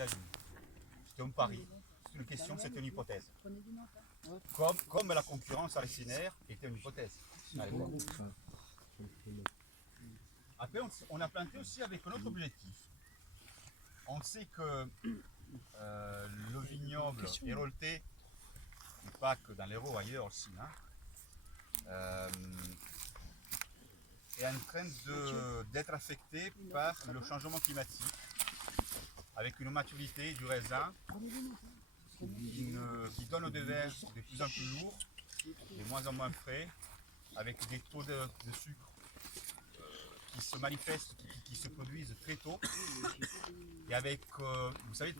la vigne. C'était un pari, c'est une question, c'est une hypothèse. Prenez du notes, hein. Comme la concurrence racinaire était une hypothèse. à l'époque. Après, on a planté aussi avec un autre objectif. On sait que le vignoble héroltais, et pas que dans l'Hérault, ailleurs aussi, hein, est en train d'être affecté par le changement climatique, avec une maturité du raisin qui donne des vins de plus en plus lourds, de moins en moins frais, avec des taux de sucre qui se manifestent, qui se produisent très tôt, et avec, vous savez,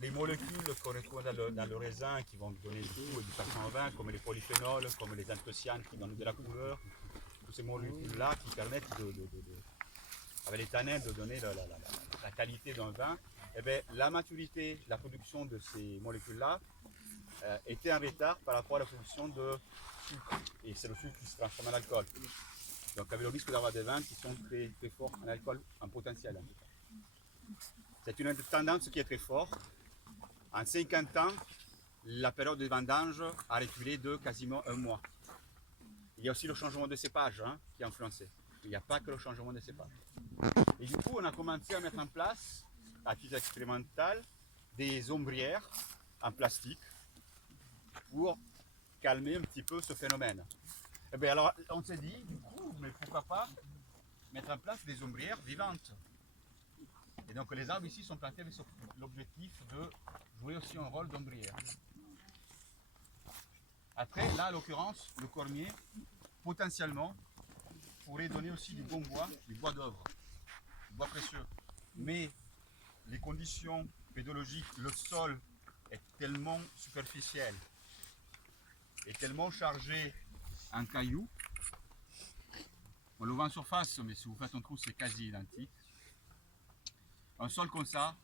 les molécules qu'on retrouve dans le raisin qui vont donner du goût et du parfum au vin, comme les polyphénols, comme les anthocyanes qui donnent de la couleur, toutes ces molécules-là qui permettent, avec les tanins, de donner la qualité d'un vin. Et bien, la maturité, la production de ces molécules-là était en retard par rapport à la production de sucre. Et c'est le sucre qui se transforme en alcool. Donc, avec le risque d'avoir des vins qui sont très, très forts en alcool, en potentiel. En tout cas. C'est une tendance qui est très forte. En 50 ans, la période de vendange a reculé de quasiment un mois. Il y a aussi le changement de cépage qui a influencé. Il n'y a pas que le changement de cépage. Et du coup, on a commencé à mettre en place, à titre expérimental, des ombrières en plastique pour calmer un petit peu ce phénomène. Et bien alors, on s'est dit, du coup, mais pourquoi pas mettre en place des ombrières vivantes. Et donc les arbres ici sont plantés avec l'objectif de jouer aussi un rôle d'ombrière. Après, là, en l'occurrence, le cormier, potentiellement, pourrait donner aussi du bon bois, du bois d'œuvre, du bois précieux. Mais les conditions pédologiques, le sol est tellement superficiel et tellement chargé en cailloux. On le voit en surface, mais si vous faites un trou, c'est quasi identique. Un sol comme ça,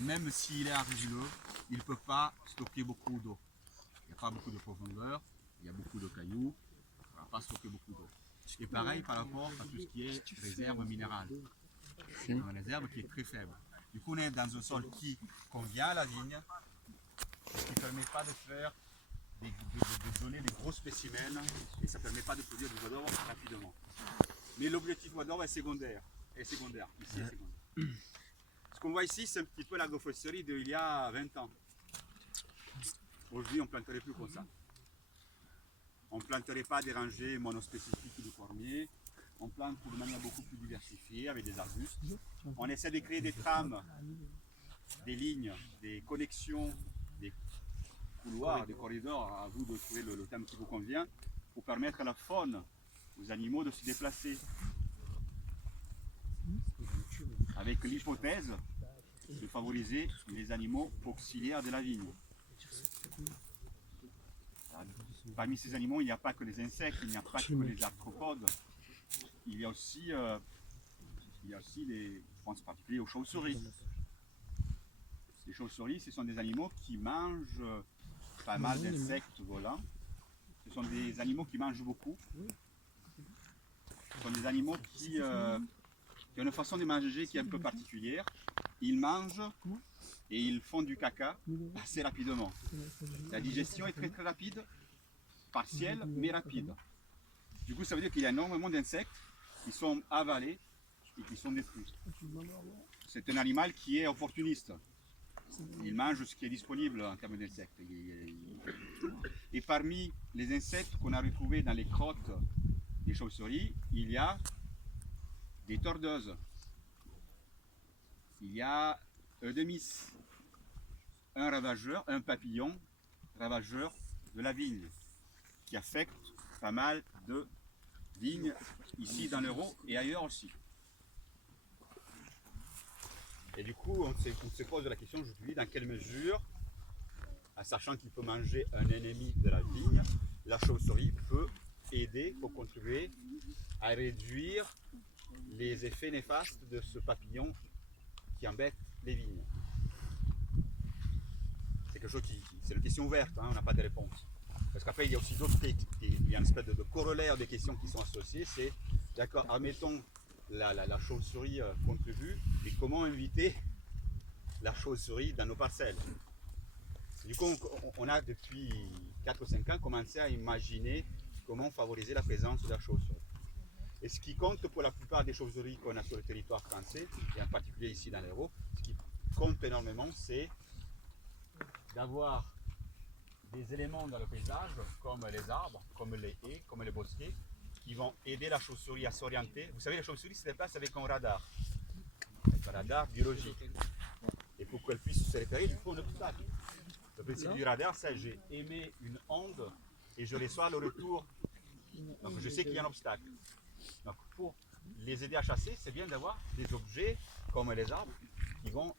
même s'il est argileux, il ne peut pas stocker beaucoup d'eau. Il n'y a pas beaucoup de profondeur, il y a beaucoup de cailloux, il ne va pas stocker beaucoup d'eau. Et pareil par rapport à tout ce qui est réserve minérale. C'est une réserve qui est très faible. Du coup, on est dans un sol qui convient à la vigne, qui ne permet pas de faire de donner des gros spécimens et ça ne permet pas de produire du bois d'or rapidement. Mais l'objectif bois d'or est secondaire. Ici est secondaire. Ce qu'on voit ici, c'est un petit peu l'agroforesterie d'il y a 20 ans. Aujourd'hui, on ne planterait plus comme ça. On ne planterait pas des rangées monospécifiques de cormier. On plante de manière beaucoup plus diversifiée avec des arbustes. On essaie de créer des trames, des lignes, des connexions, des couloirs, des corridors, à vous de trouver le thème qui vous convient, pour permettre à la faune, aux animaux de se déplacer. Avec l'hypothèse de favoriser les animaux auxiliaires de la vigne. Parmi ces animaux, il n'y a pas que les insectes, il n'y a pas que les arthropodes, il y a aussi les, je pense en particulier aux chauves-souris. Les chauves-souris, ce sont des animaux qui mangent pas mal d'insectes volants. Ce sont des animaux qui mangent beaucoup. Ce sont des animaux qui ont une façon de manger qui est un peu particulière. Ils mangent et ils font du caca assez rapidement. La digestion est très très rapide, partielle mais rapide. Du coup, ça veut dire qu'il y a énormément d'insectes qui sont avalés et qui sont détruits. C'est un animal qui est opportuniste. Il mange ce qui est disponible en termes d'insectes. Et parmi les insectes qu'on a retrouvés dans les crottes des chauves-souris, il y a des tordeuses. Il y a Eudémis, un ravageur, un papillon ravageur de la vigne, qui affecte pas mal de vignes ici dans l'Hérault et ailleurs aussi. Et du coup, on se pose la question aujourd'hui, dans quelle mesure, en sachant qu'il peut manger un ennemi de la vigne, la chauve-souris peut aider, peut contribuer à réduire les effets néfastes de ce papillon qui embête les vignes. C'est quelque chose c'est une question ouverte, on n'a pas de réponse. Parce qu'après, il y a aussi d'autres, il y a une espèce de corollaire des questions qui sont associées, c'est, d'accord, admettons, la chauve-souris contribue, mais comment éviter la chausserie dans nos parcelles. Du coup, on a depuis 4 ou 5 ans commencé à imaginer comment favoriser la présence de la chausserie. Et ce qui compte pour la plupart des chaussures qu'on a sur le territoire français, et en particulier ici dans l'Hérault, ce qui compte énormément, c'est d'avoir des éléments dans le paysage, comme les arbres, comme les haies, comme les bosquets, qui vont aider la chauve-souris à s'orienter. Vous savez, la chauve-souris se déplace avec un radar biologique. Et pour qu'elle puisse se repérer, il faut un obstacle. Le principe du radar, c'est j'ai émis une onde et je reçois le retour. Donc je sais qu'il y a un obstacle. Donc pour les aider à chasser, c'est bien d'avoir des objets comme les arbres qui vont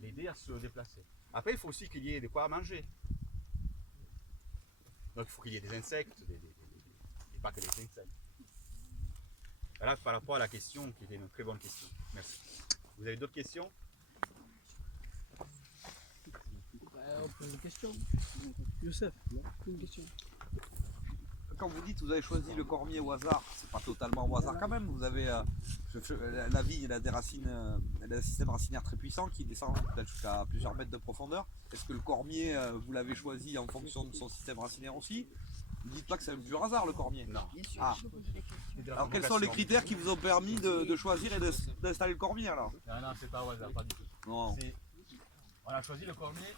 l'aider à se déplacer. Après, il faut aussi qu'il y ait de quoi manger. Donc il faut qu'il y ait des insectes, et pas que des insectes. Voilà par rapport à la question qui était une très bonne question. Merci. Vous avez d'autres questions? On pose une question. Youssef, une question. Quand vous dites que vous avez choisi le cormier au hasard, c'est pas totalement au hasard quand même. Vous avez la vigne, elle a des racines, elle a un système racinaire très puissant qui descend peut-être jusqu'à plusieurs mètres de profondeur. Est-ce que le cormier, vous l'avez choisi en fonction de son système racinaire aussi? Ne dites pas que c'est du hasard le cormier. Non. Ah. Alors quels sont les critères qui vous ont permis de choisir et d'installer le cormier alors? Non, c'est pas au hasard, pas du tout. Non. On a choisi le cormier.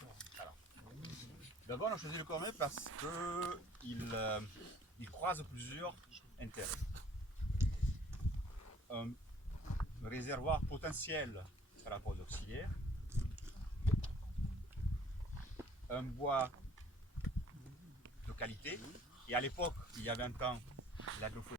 D'abord, on a choisi le cormier parce qu'il croise plusieurs intérêts. Un réservoir potentiel par rapport aux auxiliaires, un bois de qualité, et à l'époque, il y avait un temps,